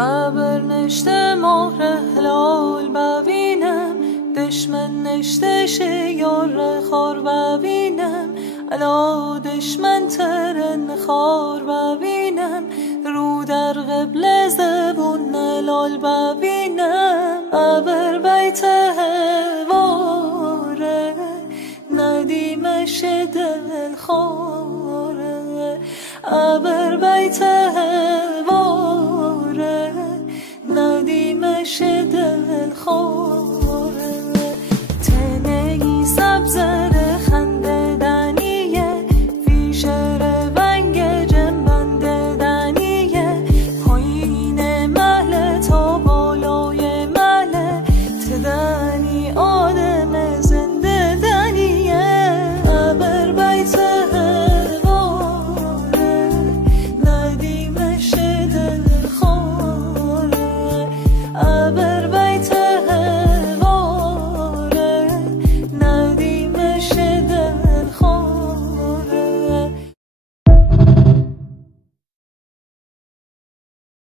ابر نشته مهر هلال ببینم، دشمن نشته شیار خار ببینم، الا دشمن ترن خار ببینم، رو در قبل زبون لال ببینم. ابر بیت واره ندیمش دل خواره، ابر بیت